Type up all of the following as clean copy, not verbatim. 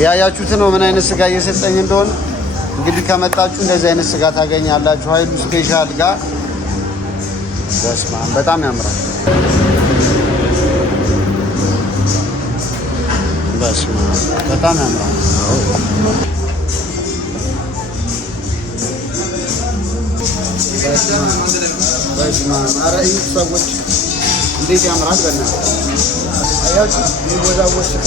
ያያችሁት ነው ምን አይነት ስጋ እየሰጠኝ እንደሆነ። እንግዲህ ከመጣችሁ እንደዚህ አይነት ስጋ ታገኛላችሁ ኃይሉ ስፔሻል ጋር። በስመ አብ በጣም ያምራል። በስመ አብ በጣም ያምራል። በስመ አብ ኧረ እዩት ሰዎች እንዴት ያምራል። በእናትህ አያችሁ የሚወዛወዝ ስጋ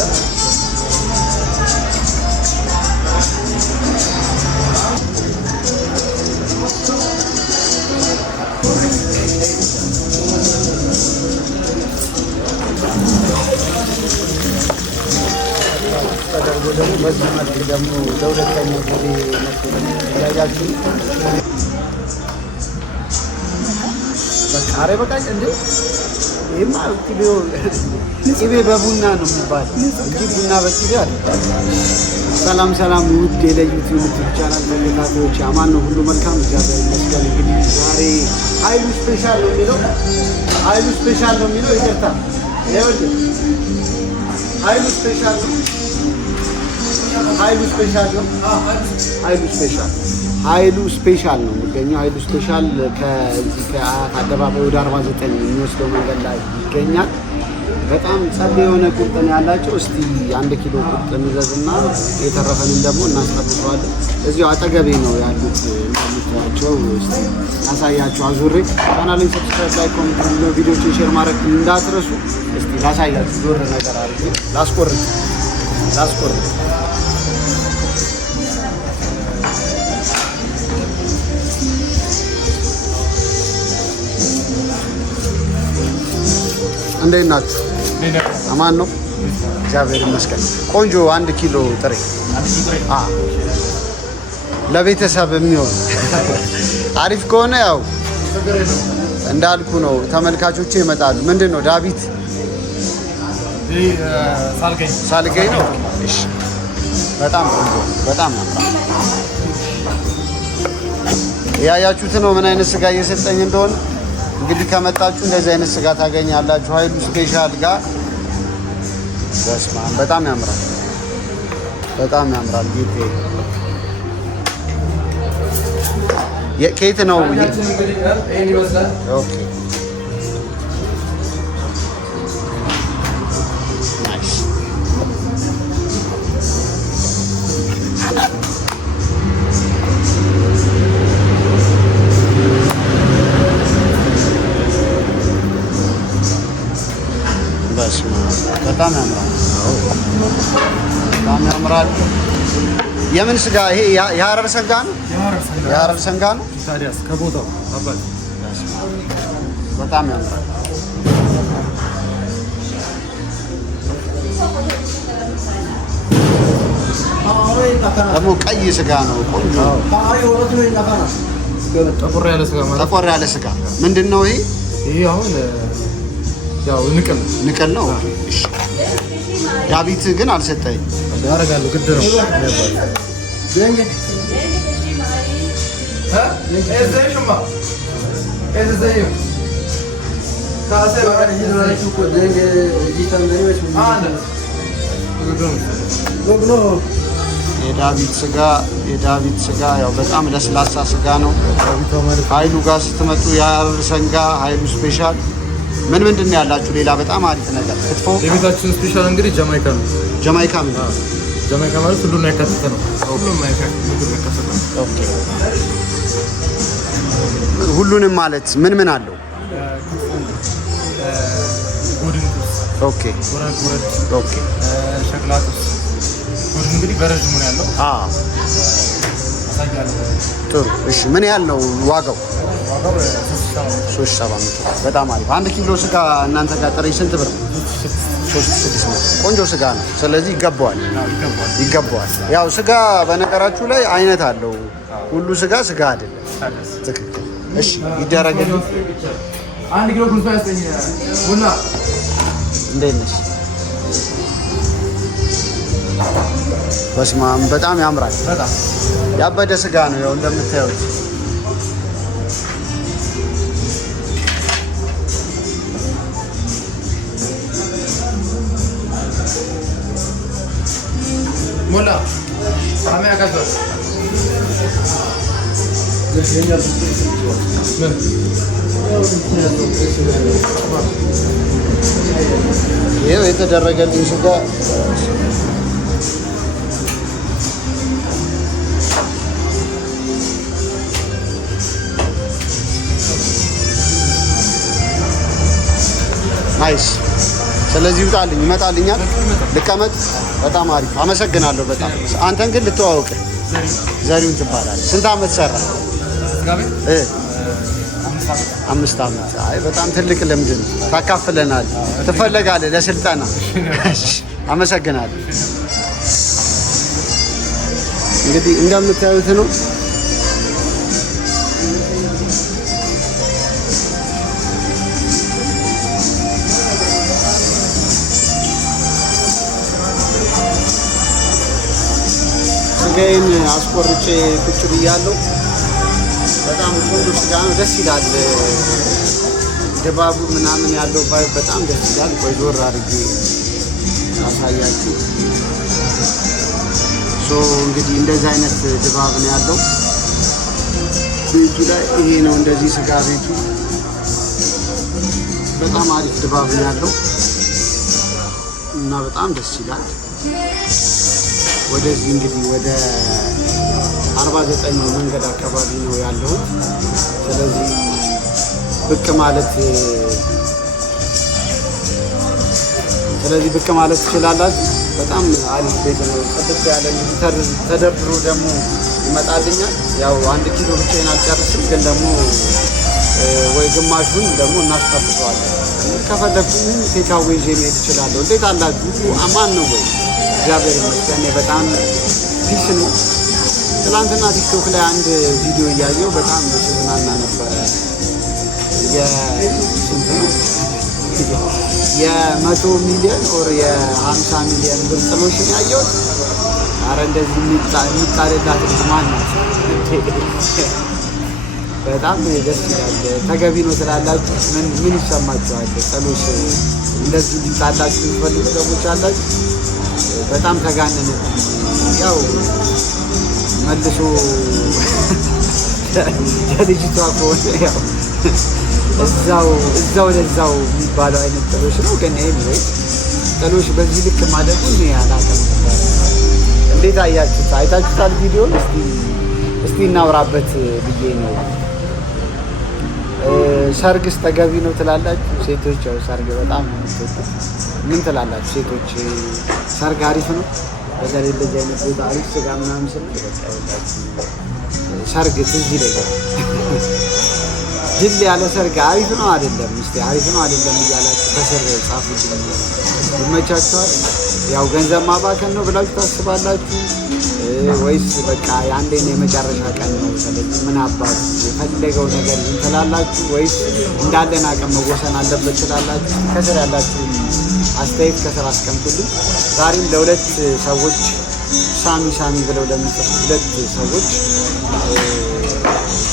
ተደርጎ ደግሞ በዚህ መልክ ደግሞ ለሁለተኛ ጊዜ ያያችሁ በቃ ኧረ በቃኝ እንዴ! ይሄማ ቅቤ በቡና ነው የሚባለው እንጂ ቡና በቅቤ አይደለም። ሰላም ሰላም ውድ የዩቲዩብ ቻናል ተከታታዮች አማን ነው ሁሉ መልካም እግዚአብሔር ይመስገን። እንግዲህ ዛሬ ኃይሉ ስፔሻል ነው የሚለው ይቅርታ ይኸውልህ ኃይሉ ስፔሻል ነው የሚገኘው። ኃይሉ ስፔሻል ከዚህ ከአያት አደባባይ ወደ 49 የሚወስደው መንገድ ላይ ይገኛል። በጣም ጸዴ የሆነ ቁርጥ ነው ያላቸው። እስቲ 1 ኪሎ ቁርጥ እንዘዝና የተረፈንን ደግሞ እናስጠብቀዋለን። እዚሁ አጠገቤ ነው ያሉት የምታዩቸው። እስቲ አሳያችሁ አዙሬ። ቻናሌን ሰብስክራይብ፣ ላይክ፣ ኮሜንት፣ ቪዲዮችን ሼር ማድረግ እንዳትረሱ። እስቲ ላሳያችሁ ዞር ነገር አድርጌ ላስቆርጥ እንዴት ናችሁ? አማን ነው እግዚአብሔር ይመስገን። ቆንጆ 1 ኪሎ ጥሬ ለቤተሰብ የሚሆን አሪፍ ከሆነ ያው እንዳልኩ ነው ተመልካቾቼ ይመጣሉ። ምንድን ነው ዳዊት ሳልገኝ ነው። እሺ በጣም ቆንጆ በጣም ያምራል። ያያችሁት ነው ምን አይነት ስጋ እየሰጠኝ እንደሆነ። እንግዲህ ከመጣችሁ እንደዚህ አይነት ስጋ ታገኛላችሁ ኃይሉ ስፔሻል ጋር። በስመ አብ በጣም ያምራል። ጌቴ ከየት ነው? ኦኬ ናይስ። በጣም ያምራል። የምን ስጋ ይሄ? የሐረር ሰንጋ ነው። የሐረር ሰንጋ ነው። ታዲያስ ከቦታው አባል በጣም ያምራል። ደግሞ ቀይ ስጋ ነው። ቆንጆ ጠቆር ያለ ስጋ ምንድን ነው ይሄ? ይሄ አሁን ያው ንቅል ነው። እሺ ዳዊት ግን አልሰጠኝ። ያረጋሉ ግድ ነው። የዳዊት ስጋ ያው በጣም ለስላሳ ስጋ ነው። ኃይሉ ጋር ስትመጡ የሐረር ሰንጋ ኃይሉ ስፔሻል ምንድን ነው ያላችሁ? ሌላ በጣም አሪፍ ነገር ክትፎ። የቤታችን ስፔሻል እንግዲህ ጃማይካ ነው። ጃማይካ ማለት ሁሉን ያካተተ ነው። ኦኬ ሁሉንም ማለት ምን አለው? ኦኬ ሸክላ እንግዲህ በረዥሙ ነው ያለው። ጥሩ እሺ። ምን ያህል ነው ዋጋው? 3,700 በጣም አሪፍ። 1 ኪሎ ስጋ እናንተ ጋር ጥሬ ስንት ብር? 3,600 ቆንጆ ስጋ ነው። ስለዚህ ይገባዋል። ያው ስጋ በነገራችሁ ላይ አይነት አለው። ሁሉ ስጋ አይደለም። ትክክል። እሺ ይደረግልኝ። 1 ኪሎ ጉልባ ያስጠኝ ቡና። እንዴት ነሽ? በስመ አብ በጣም ያምራል። ያበደ ስጋ ነው ያው እንደምታዩት። ሞላ አሚያ ካቶ ይኸው የተደረገልኝ ስጋ ናይስ። ስለዚህ ይውጣልኝ ይመጣልኛል። ልቀመጥ። በጣም አሪፍ አመሰግናለሁ በጣም። አንተን ግን ልተዋወቅ። ዘሪሁን ትባላለህ። ስንት ዓመት ሰራ? 5 ዓመት። አይ በጣም ትልቅ ልምድ ነው። ታካፍለናል። ትፈለጋለህ ለስልጠና። አመሰግናለሁ። እንግዲህ እንደምታዩት ነው። ስጋዬን አስቆርጬ ቁጭ ብያለሁ። በጣም ቆንጆ ስጋ ነው። ደስ ይላል። ድባቡ ምናምን ያለው በጣም ደስ ይላል። ቆይ ዞር አድርጌ አሳያችሁ። እንግዲህ እንደዚህ አይነት ድባብ ነው ያለው ቤቱ ላይ። ይሄ ነው እንደዚህ ስጋ ቤቱ። በጣም አሪፍ ድባብ ነው ያለው እና በጣም ደስ ይላል። ወደዚህ እንግዲህ ወደ 49 መንገድ አካባቢ ነው ያለሁት። ስለዚህ ብቅ ማለት ትችላላችሁ። በጣም አሪፍ ቤት ነው። ጽድት ያለ እንግዲህ ተደርድሮ ደግሞ ይመጣልኛል። ያው 1 ኪሎ ብቻዬን አልጨርስም፣ ግን ደግሞ ወይ ግማሹን ደግሞ እናስጠብቀዋለን። ከፈለኩኝ ቴካዌ ይዤ መሄድ እችላለሁ። እንዴት አላችሁ? አማን ነው ወይ? እግዚአብሔር ይመስገን በጣም ፒስ ነው። ትናንትና ቲክቶክ ላይ አንድ ቪዲዮ እያየሁ በጣም ተዝናና ነበረ። የ100 ሚሊዮን ኦር የ50 ሚሊዮን ብር ጥሎሽን ያየሁት። አረ እንደዚህ የሚጣልላት ልጅ ማን ናት? በጣም ደስ ይላል። ተገቢ ነው ስላላችሁ ምን ይሰማችኋል? ጥሎሽ እንደዚህ ሊጣላችሁ የሚፈልጉ ሰዎች አላችሁ? በጣም ተጋነነ። ያው መልሶ የልጅቷ ከሆነ ያው እዛው ለዛው የሚባለው አይነት ጥሎሽ ነው። ግን ኤኒዌይ ጥሎሽ በዚህ ልክ ማደጉ እኔ አላውቅም ነበር። እንዴት አያችሁት? አይታችሁታል ቪዲዮን? እስቲ እናውራበት ብዬ ነው። ሰርግስ ተገቢ ነው ትላላችሁ? ሴቶች ያው ሰርግ በጣም ነው የምትወዱት። ምን ትላላችሁ ሴቶች? ሰርግ አሪፍ ነው? በተለይ እንደዚህ አይነት ቦታ አሪፍ ስጋ ምናምን ስናይ በቃ ሰርግ ትዝ ይለኛል። ድል ያለ ሰርግ አሪፍ ነው አይደለም? እስቲ አሪፍ ነው አይደለም እያላችሁ ከስር ጻፉልኝ። ይመቻችኋል? ያው ገንዘብ ማባከን ነው ብላችሁ ታስባላችሁ ወይስ በቃ የአንዴ ነው የመጨረሻ ቀን ነው? ስለዚህ ምን አባቱ የፈለገው ነገር ትላላችሁ ወይስ እንዳለን አቅም መወሰን አለበት ትላላችሁ? ከስር ያላችሁ አስተያየት ከስር አስቀምጡልኝ። ዛሬም ለሁለት ሰዎች ሳሚ ብለው ለሚጽፉ 2 ሰዎች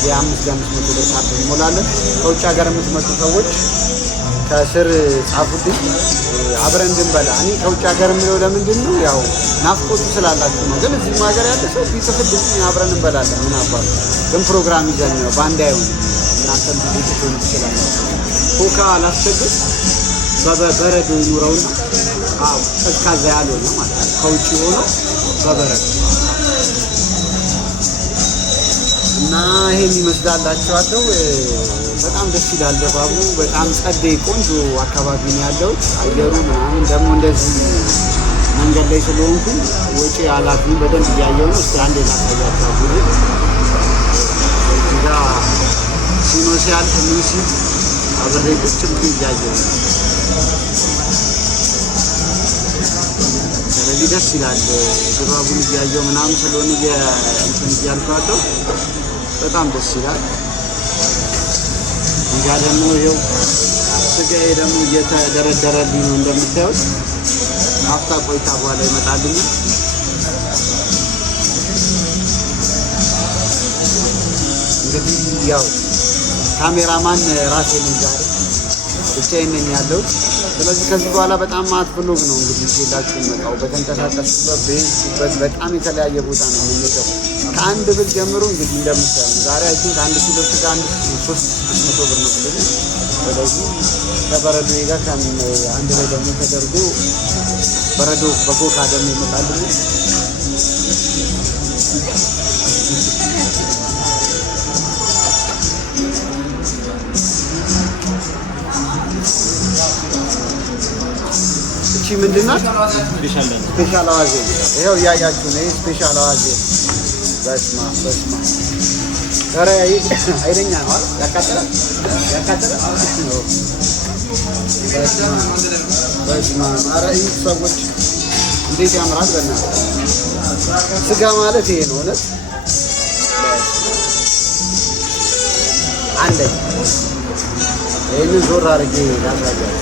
የ500 ብር ካርድ እንሞላለን። ከውጭ ሀገር የምትመጡ ሰዎች ከስር ጻፉልኝ አብረን እንድንበላ። እኔ ከውጭ ሀገር የምለው ለምንድን ነው? ያው ናፍቆቱ ስላላችሁ ነው። ግን እዚህም ሀገር ያለ ሰው ቢጽፍልኝ አብረን እንበላለን። ምን አባቱ ግን ፕሮግራም ይዘን ነው በአንድ አይሆንም። እናንተም ብዙ ልትሆኑ ትችላላችሁ። ኮካ አላስቸግር በበረዶ ይኑረውና ቀዝቃዛ ያልሆነ ማለት ነው። ከውጭ ሆኖ በበረዶ እና ይሄን ይመስላላችኋለሁ። በጣም ደስ ይላል ድባቡ። በጣም ጸደይ ቆንጆ አካባቢ ነው ያለው። አየሩ ምናምን ደግሞ እንደዚህ መንገድ ላይ ስለሆንኩ ወጪ አላፊ በደንብ እያየሁ ነው። እስቲ አንዴ ላሳያችሁ። እዚጋ ሲኖ ሲያልፍ ምን ሲል አብሬ ቁጭ ብዬ እያየሁ ነው። ስለዚህ ደስ ይላል ድባቡን እያየሁ ምናምን ስለሆነ እንትን እያልኳለሁ። በጣም ደስ ይላል። እዚጋ ደግሞ ይኸው ስጋዬ ደግሞ እየተደረደረልኝ ነው እንደምታዩት። አፍታ ቆይታ በኋላ ይመጣልኝ። እንግዲህ ያው ካሜራማን ራሴ ነኝ ዛሬ። ብቻዬን ነኝ ያለሁት። ስለዚህ ከዚህ በኋላ በጣም ማት ብሎግ ነው እንግዲህ ይዤላችሁ መጣው። በተንቀሳቀስኩበት በሄድኩበት በጣም የተለያየ ቦታ ነው የምንሄደው። ከአንድ ብል ጀምሮ እንግዲህ እንደምታዩ ዛሬ አይ ቲንክ 1 ኪሎ ስጋ 300 ብር ነው ብሎ ስለዚህ ከበረዶ ጋር አንድ ላይ ደግሞ ተደርጎ በረዶ በኮካ ደግሞ ይመጣል። እቺ ምንድነው? ስፔሻል አዋዜ ይሄው ያያችሁ ነው። ስፔሻል አዋዜ በስማ ኧረ አይለኛ ነው አይደል? ያቃጥላል በስማ ኧረ ይህ ሰዎች እንዴት ያምራል! በእናትህ ስጋ ማለት ይሄ ነው እውነት። አንደኛ ይህንን ዞር አድርጌ ላሳያችሁ።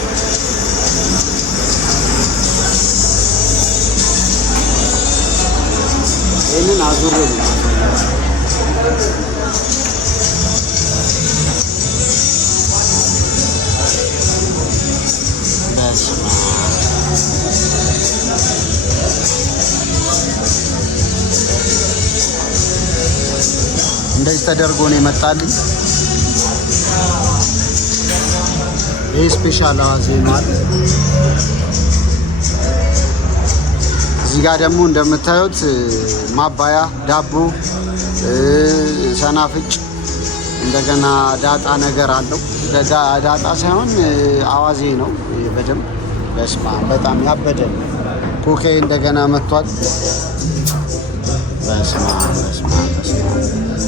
ይህንን አዙሬ ነው እንደዚህ ተደርጎ ነው የመጣልኝ። ይህ ስፔሻል አዋዜ ነው አለ። እዚህ ጋር ደግሞ እንደምታዩት ማባያ ዳቦ፣ ሰናፍጭ፣ እንደገና ዳጣ ነገር አለው። ዳጣ ሳይሆን አዋዜ ነው በደንብ በስማ በጣም ያበደ ኮኬ እንደገና መጥቷል። በስማ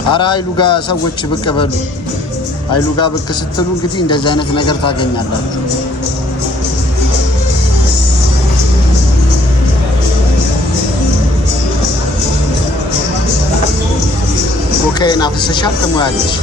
ኧረ ኃይሉ ጋር ሰዎች ብቅ በሉ። ኃይሉ ጋር ብቅ ስትሉ እንግዲህ እንደዚህ አይነት ነገር ታገኛላችሁ። ኮካይን አፍሰሻል ትሞያለሽ።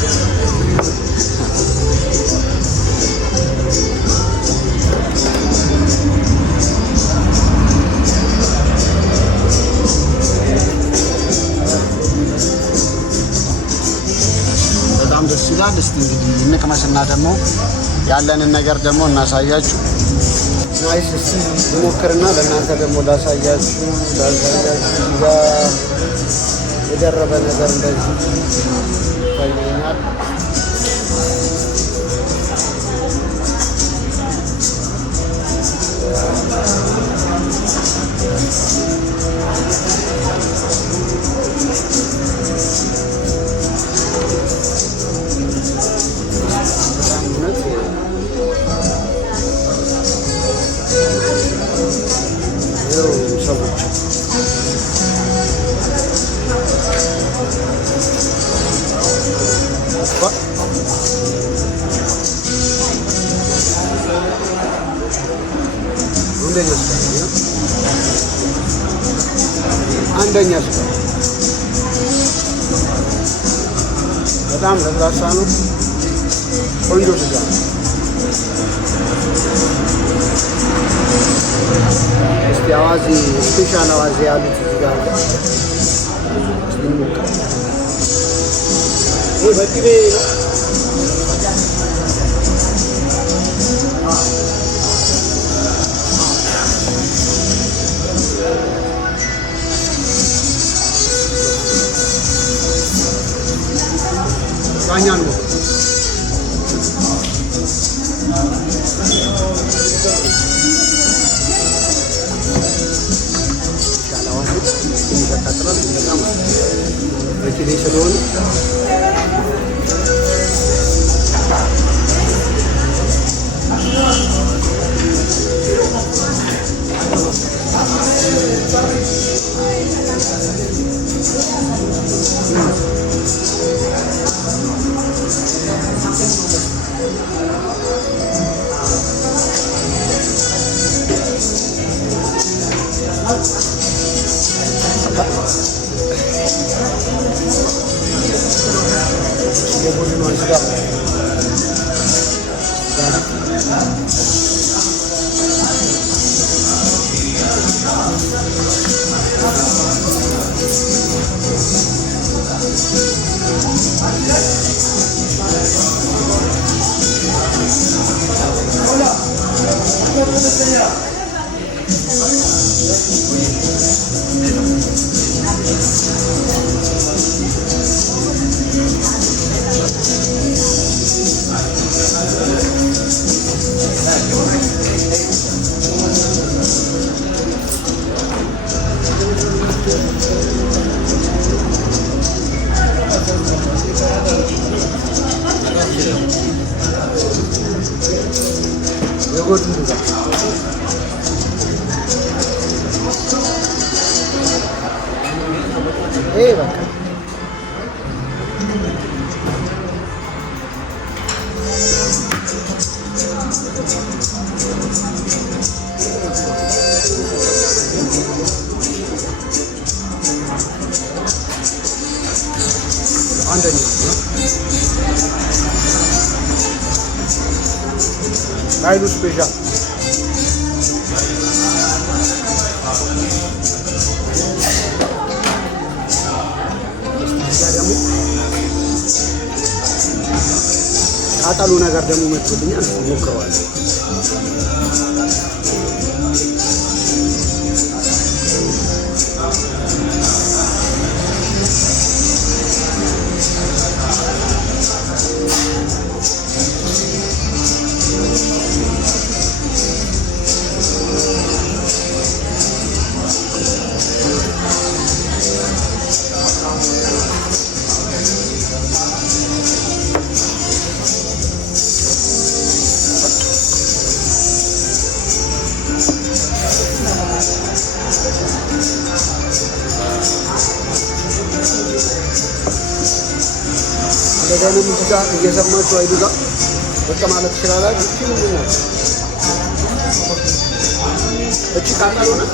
በጣም ደስ ይላል። እስቲ እንግዲህ እንቅመስና ደግሞ ያለንን ነገር ደግሞ እናሳያችሁ። ናይስ። እስቲ ልሞክርና ለእናንተ ደግሞ ላሳያችሁ ጋር የደረበ ነገር እንደዚህ ይታየኛል። ሰዎች አንደኛ ስጋ በጣም ለስላሳ ነው። ቆንጆ ስጋ ነው። እስቲ አዋዜ ስፔሻል አዋዜ ያሉት እዚህ ጋር አለ። ይሄ በቅቤ ነው። ቃኛ ነው። በኪሌ ስለሆነ ይሄ በቃ አንደኛ ኃይሉ ስፔሻል ቃጠሎ ነገር ደግሞ መጥቶልኛል። ሞክረዋለሁ። እንደገና ሙዚቃ እየሰማችሁ አይዱ ጋር በቃ ማለት ትችላላችሁ። እቺ ምንድን ነው? እቺ ቃጠሎ ነው።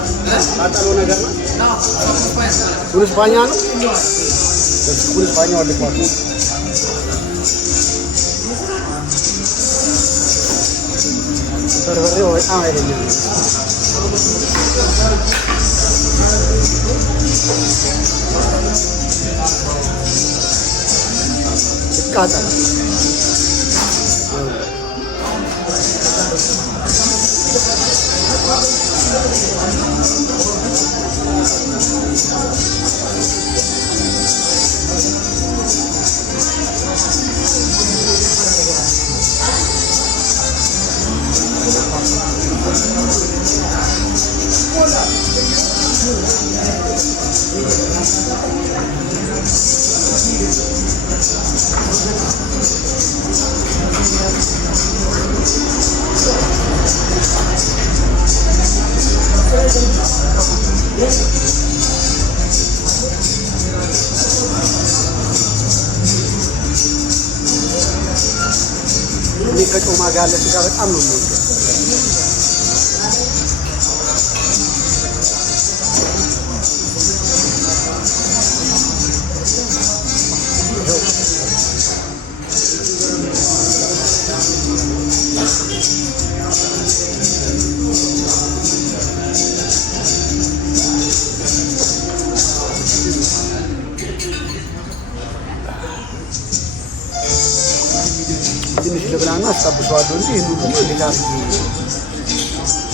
ቃጠሎ ነገር ነው። ኩል ስፓኛ ነው። ኩል ስፓኛ ወደ ቋት በርበሬ በጣም ኃይለኛ ነው። ቃጠሎ እኔ ከጮማ ጋር ያለ ስጋ በጣም ነው የምወደው። ትንሽ ልብላና አስጠብሰዋለሁ እንጂ ይህን ሁሉ እንዴት አድርጌ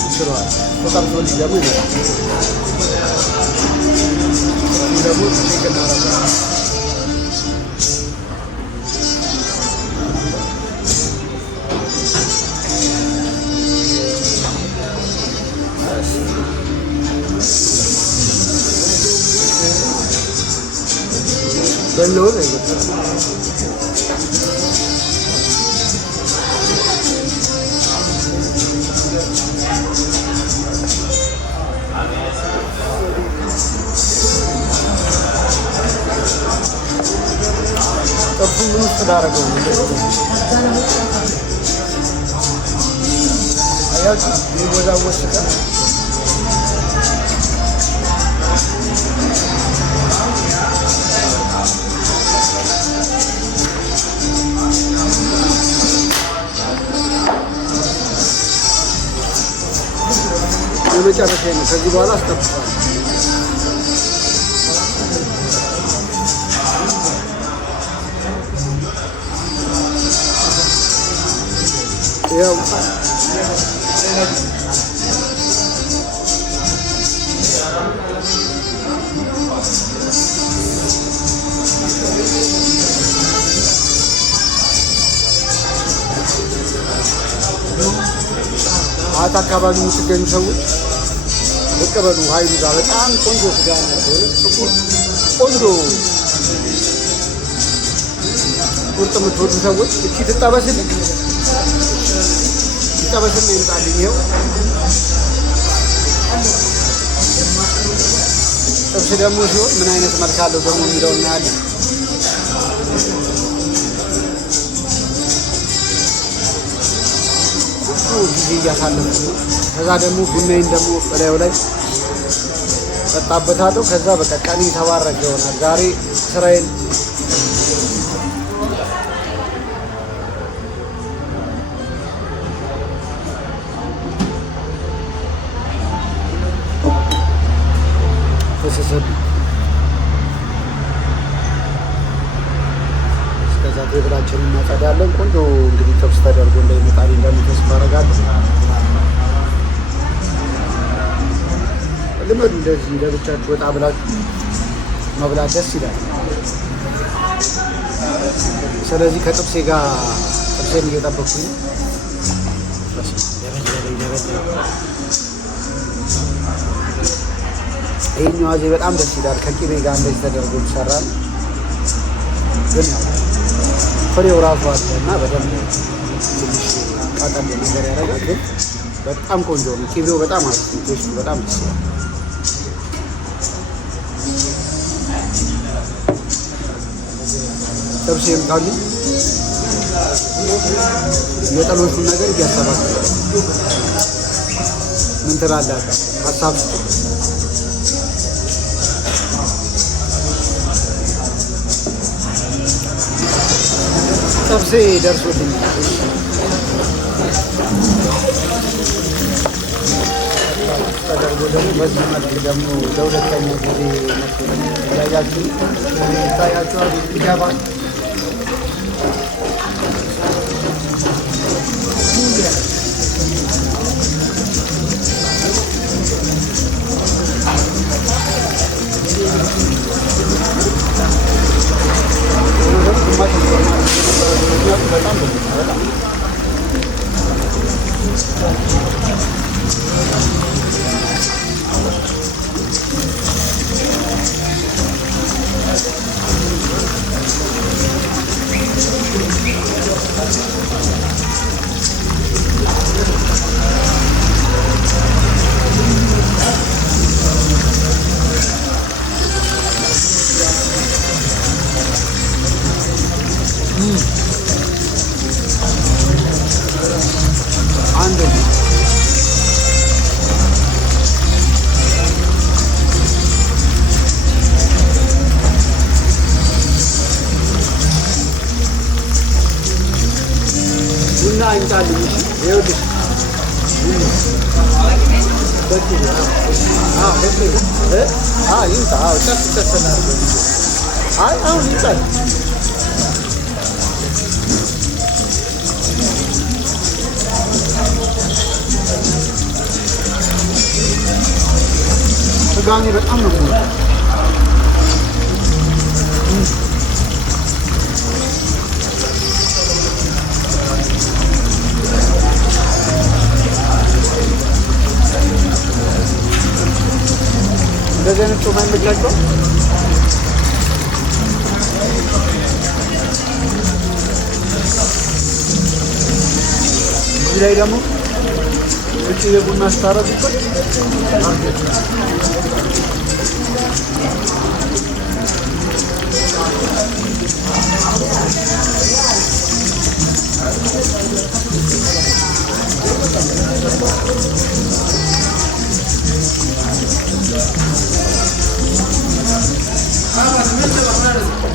ይችለዋል። ተጠብሶልኝ ደግሞ ይመጣል። ደግሞ ቼክ እናደርጋለን። በለው ነው ጠፉ ምን ተዳረገው አያችሁ ይወዛወዝ ከ የመጨረሻ ነው። ከዚህ በኋላ አስጠብቃለሁ። ያው አት አካባቢ የምትገኙ ሰዎች እቀበሉ። ኃይሉ ጋር በጣም ቆንጆ ስጋ ነው። ጥቁር ቆንጆ ቁርጥ የምትወዱ ሰዎች እቺ ትጠበስልኝ ይጠበስልኝ ይምጣልኝ። ይኸው ጥብስ ደግሞ ሲሆን ምን አይነት መልክ አለው ደግሞ የሚለው እናያለን። ጊዜ እያሳለፍኩ ነው። ከዛ ደግሞ ቡናዬን ደግሞ በላዩ ላይ ጠጣበታለሁ። ከዛ በቃ ቀኔ ተባረከ ይሆናል። ዛሬ ስራዬን እስከዛ ቴብላችንን እናጸዳለን። ቆንጆ እንግዲህ ጥብስ ተደርጎ እንደሚመጣል እንደሚተስፋ አደርጋለሁ። ልመዱ እንደዚህ ለብቻችሁ ወጣ ብላችሁ መብላት ደስ ይላል። ስለዚህ ከጥብሴ ጋር ጥብሴን እየጠበኩኝ ይሄኛው አዜ በጣም ደስ ይላል። ከቂቤ ጋር እንደዚህ ተደርጎ ይሰራል። ግን ያው ፍሬው ራሱ አለ እና በደንብ ትንሽ ቃጠል ነገር ያደርጋል። ግን በጣም ቆንጆ ነው። ቂቤው በጣም አሪፍ ነው። ቴስቱ በጣም ደስ ይላል። ጥብስ ይምጣሉ። የጠሎቹን ነገር እያሰባችሁ ምን ትላላችሁ? ሀሳብ ጥብሴ ደርሶልኛል። ተደርጎ ደግሞ በዚህ መልክ ደግሞ ለሁለተኛ ጊዜ ያያችሁ ይታያችኋል። ይገባል። ቡና አይምጣልኝ። ይኸውልሽ ይምጣ። ጨስ ጨስ እናድርገው። አይ አሁን ይምጣል። ስጋኔ በጣም ነው የምወደው። እንደዚህ አይነት ጮማ ይመቻቸው። እዚህ ላይ ደግሞ ውጭ የቡና ስታረጉበት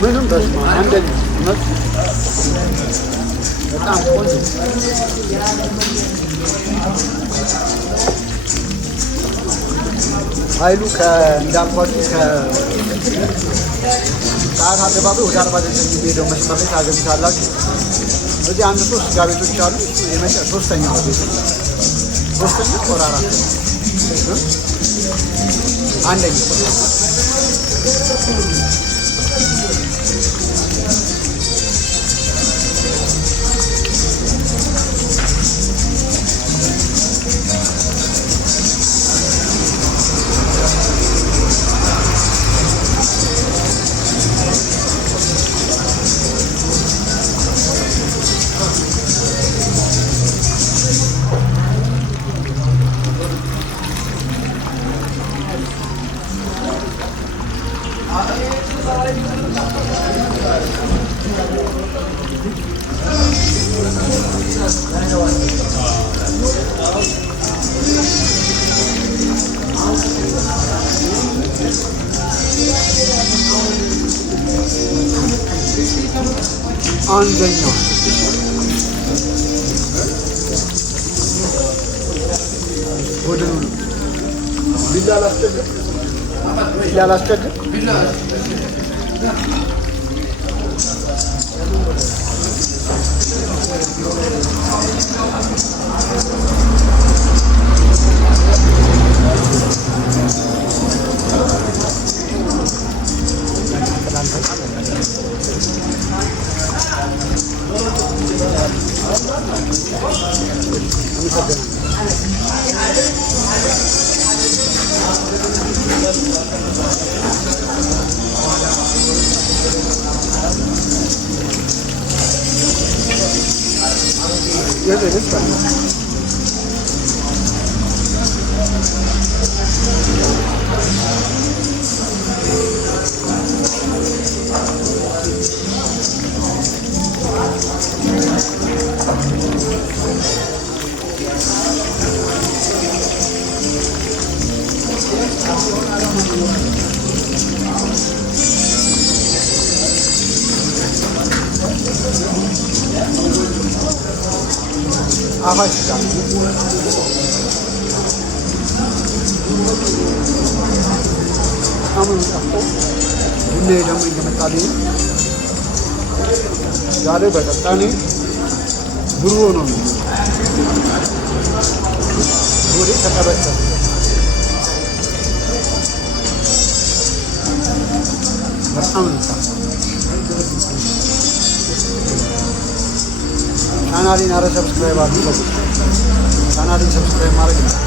ምንም በስመ አብ አንደኛ በጣም ቆንጆ ኃይሉ እንዳልኳችሁ ከሰዓት አደባባይ ወደ 49 የሚሄደው መስመር ላይ ታገኙታላችሁ። እዚህ አንድ 3 ስጋ ቤቶች አሉ። ሶስተኛው ቤት ሶስተኛ ወር አራት አንደኛ አንደኛው ጎድኑ ቢላ ላስቸግር አፋሽ አሁን ጠፍቶ ቡና ደግሞ እየመጣልኝ ዛሬ በቀጣኔ ብሩ ነው ወደ ተቀበጠ በጣም ቻናሌን አረ ሰብስክራይብ አድርጉ። ቻናሌን ሰብስክራይብ ማድረግ ነው።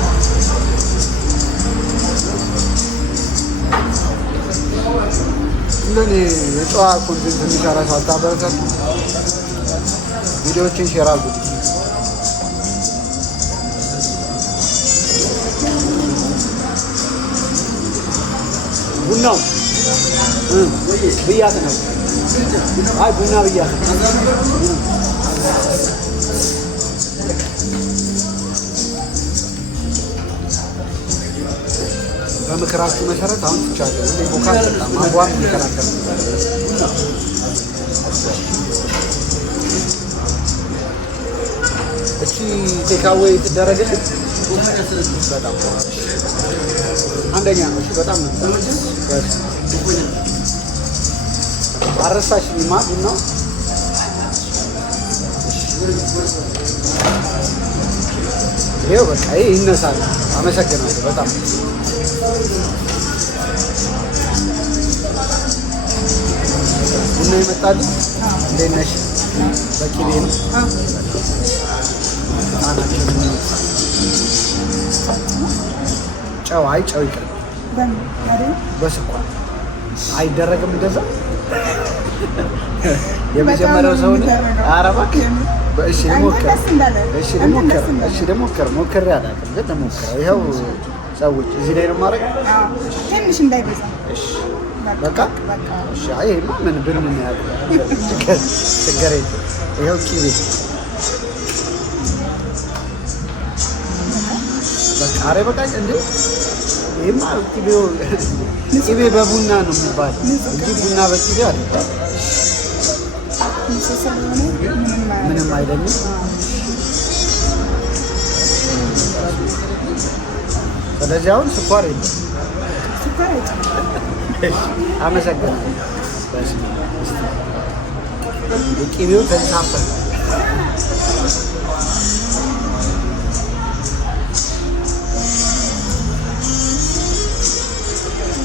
እንደኔ የጨዋ ኮንቴንት የሚሰራ ሰው አታበረታቱ። ቪዲዮዎችን ሼር አድርጉ። ቡናው ብያት ነው። አይ ቡና ብያት ነው። በምክራችሁ መሰረት አሁን ትቻለሁ። እንዴ ቦካ በጣም ማጓም ይከራከር እቺ ቴካዌ ትደረግልኝ በጣም አንደኛ ነው። በጣም አረሳሽ ማድ ነው። ይሄው በቃ ይሄ ይነሳል። አመሰግናለሁ በጣም ቡና ይመጣል። እንዴት ነሽ? በቂቤ ነው ጨው አይ ጨው ይቀር በስኳር አይደረግም እንደዛ የመጀመሪያው ሰው ነው። ኧረ እባክህ እሺ ልሞክር። እሺ ልሞክር። እሺ ልሞክር። ሞክሬ አላውቅም ግን ልሞክረው። ይኸው ሰዎች እዚህ ላይ ነው የማደርገው ትንሽ እንዳይበዛ። እሺ በቃ እሺ። ይሄማ ምን ብን ያለ ችግር የለም። ይኸው ቂቤ በቃ ኧረ በቃ እንዴ ይሄማ ቂቤ በቡና ነው የሚባለው እንጂ ቡና በቂቤ አይደለም። ምንም አይደለም። ስለዚህ አሁን ስኳር የለም። አመሰግናለሁ። ቂቤው ተንሳፈ።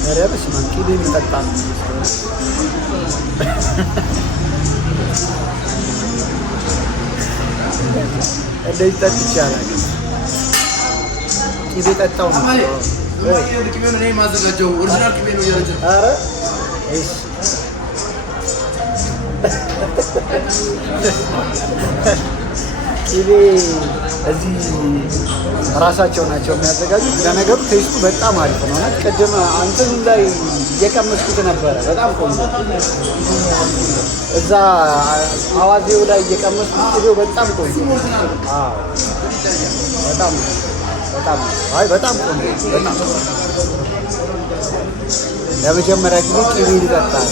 ኧረ በስመ አብ ቂቤ የሚጠጣ ነው። እንደዚህ ጠጥቼ አላውቅም። ቂቤ ጠጣሁ ነው። ቂቤ ነው የማዘጋጀው። ኦሪጂናል ቂቤ ነው እያለች ኧረ እሺ ቅቤ እዚህ ራሳቸው ናቸው የሚያዘጋጁት። ለነገሩ ቴስቱ በጣም አሪፍ ነው። ቅድም አንተን ላይ እየቀመስኩት ነበረ። በጣም ቆንጆ እዛ አዋዜው ላይ እየቀመስኩት ቅቤው በጣም ቆንጆ። አዎ በጣም በጣም ቆንጆ። በጣም ለመጀመሪያ ጊዜ ቅቤ ይጠጣል።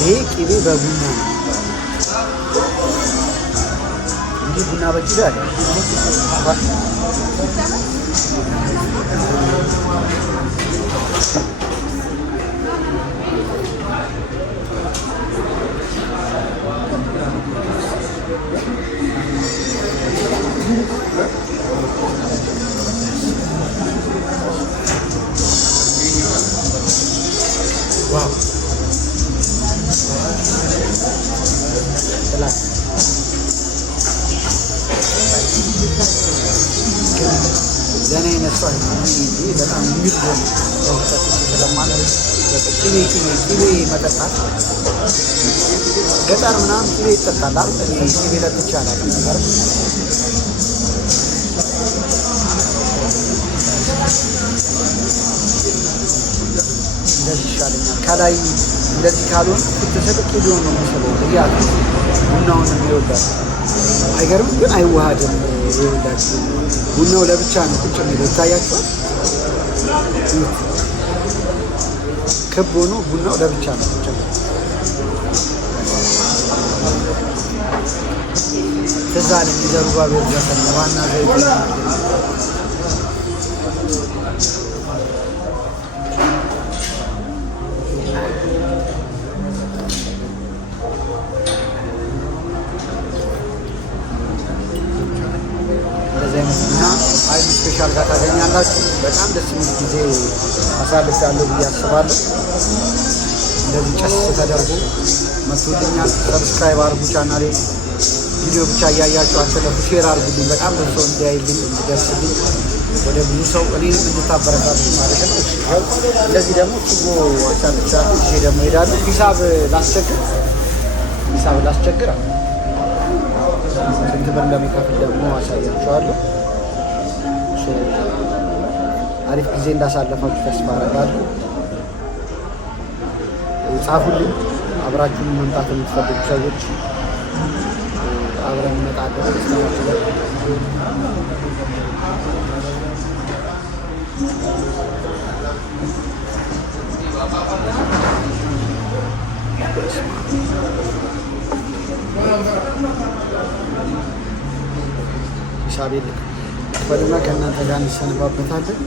ይሄ ቅቤ በቡና ነው። እንዲህ ቡና በቂዳ አለ። ዋው ለእኔ ነሷ በጣም የሚገርም ስለማለት ቅቤ መጠጣት ገጠር ምናምን ቅቤ ይጠጣል። ቅቤ ጠጥቼ አላውቅም ነበር። እንደዚህ ይሻለኛል። ከላይ እንደዚህ ካልሆነ ፍትሰጥ ቅቤውን ነው የሚስበው። ቡናውን የሚወዳል አይገርም? ግን አይዋሃድም። ይወዳችሁ ቡናው ለብቻ ነው ቁጭ የሚለው ይታያችኋል። ክብ ሆኖ ቡናው ለብቻ ነው ቁጭ የሚለው። ትዝ አለኝ የዘሩባቤል ዘፈን ዋና ዘይት እና ሀይል ስፔሻል ጋር ታገኛላችሁ። በጣም ደስ የሚል ጊዜ አሳልፌያለሁ ብዬ አስባለሁ። እንደዚህ ጨስ ተደርጎ መቶልኛል። ሰብስክራይብ አድርጉ ቻናሌ። ቪዲዮ ብቻ እያያችሁ አትለፉ፣ ሼር አድርጉልኝ። በጣም ብዙ ሰው እንዲያይልኝ እንዲደርስልኝ ወደ ብዙ ሰው እኔንም እንድታበረታቱ ማለት ነው። እንደዚህ ደግሞ ችቦ አሳልፌያለሁ። ይዤ ደግሞ እሄዳለሁ። ሂሳብ ላስቸግር ስንት ብር እንደሚከፍል ደግሞ አሳያችኋለሁ። አሪፍ ጊዜ እንዳሳለፋችሁ ተስፋ አደርጋለሁ። ጻፉልኝ። አብራችሁን መምጣት የምትፈልጉ ሰዎች አብረን እንመጣለን። ሂሳቤ ክፈሉና ከእናንተ ጋር እንሰነባበታለን።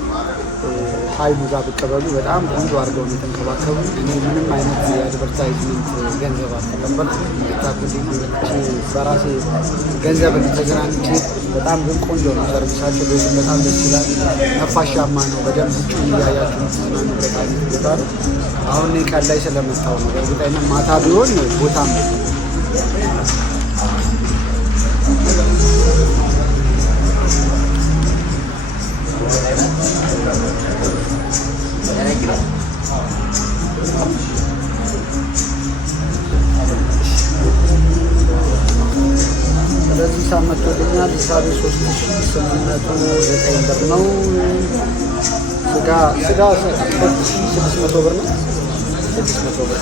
ሀይሉ ጋር ብቅ በሉ። በጣም ቆንጆ አድርገው ነው የተንከባከቡ። እኔ ምንም አይነት የአድቨርታይዝመንት ገንዘብ አልተቀበልኩም። እንድታኩልኝ በራሴ ገንዘብ ተገናኝቼ። በጣም ግን ቆንጆ ነው ሰርቪሳቸው። ቤቱም በጣም ደስ ይላል። ነፋሻማ ነው። በደንብ ውጭ እያያችሁ የምትዝናኑበት አይነት ቦታ ነው። አሁን እኔ ቀን ላይ ስለመጣሁ ነው። በእርግጠኝነት ማታ ቢሆን ቦታም ስለዚህ ሳመቶልኛል። ሂሳቤ 3809 ብር ነው። ስጋ 600 ብር ነው። 600 ብር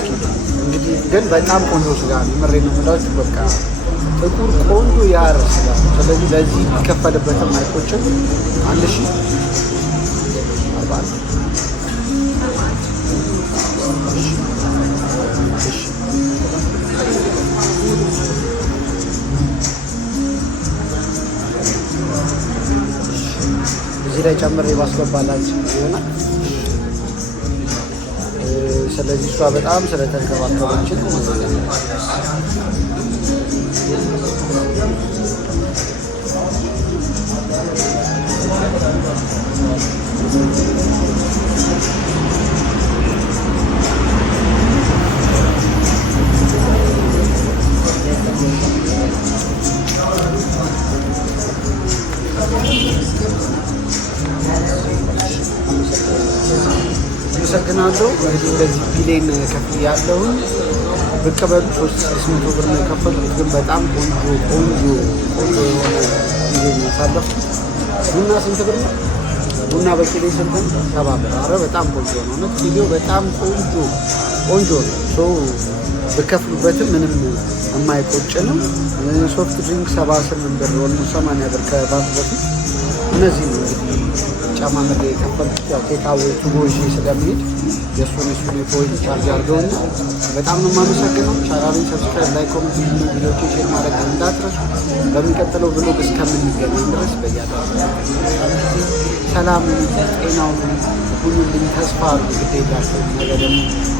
እንግዲህ ግን በጣም ቆንጆ ስጋ ነው። የምሬን ነው የምላችሁ። በቃ ጥቁር ቆንጆ ያር ስጋ ነው። ስለዚህ ለዚህ የሚከፈልበትም አይቆጭም። 1040 እዚህ ላይ ጨምሬ ባስገባላችሁ ይሆናል። ስለዚህ እሷ በጣም ስለተንከባከበችን አመሰግናለሁ። እንደዚህ ቢሌን ከፍዬ ያለውን ብቅ በሉ 300 ብር ነው የከፈልኩት፣ ግን በጣም ቆንጆ የሆነ ጊዜ ነው ያሳለፍኩት። ቡና ስንት ብር ነው? ቡና በኪሎ ስንት ነው? 70 ብር። ኧረ በጣም ቆንጆ ነው እውነት። ኪሎ በጣም ቆንጆ ነው። ብከፍሉበትም ምንም የማይቆጭ ነው። ሶፍት ድሪንክ 78 ብር ወይም 80 ብር ከባት በፊት እነዚህ ነው እንግዲህ ጨማምሬ የከፈልኩት። ያው ቴካዌ ቱቦ ይዤ ስለሚሄድ የእሱን የፖይንት ቻርጅ አድርገውና በጣም ነው የማመሰግነው። ቻናሌን ሰብስክራይብ፣ ላይክ፣ ኮሜንት ቪዲዮዎችን ሼር ማድረግ እንዳትረሱ። በሚቀጥለው ብሎግ እስከምንገናኝ ድረስ ሰላም ጤናው ሁሉልኝ ተስፋ አሉ። ግዴላቸው ነገ ደግሞ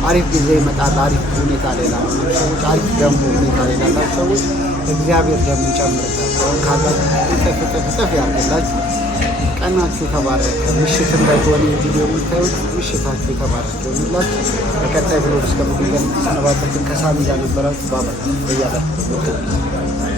አሪፍ ጊዜ ይመጣል። አሪፍ ሁኔታ ላይ ላሉ ሰዎች አሪፍ ደግሞ ሁኔታ ላይ ላላቸው ሰዎች እግዚአብሔር ደግሞ ይጨምርላቸው። ካላችሁ እጥፍ ያርግላችሁ። ቀናችሁ የተባረከ ምሽት እንዳይሆን ቪዲዮ የምታዩት ምሽታችሁ የተባረከ ይሆንላችሁ። በቀጣይ ብሎግ እስከምንገናኝ ተሰነባበትን። ከሳሚ ጋር ነበራችሁ። ባባ በያላችሁ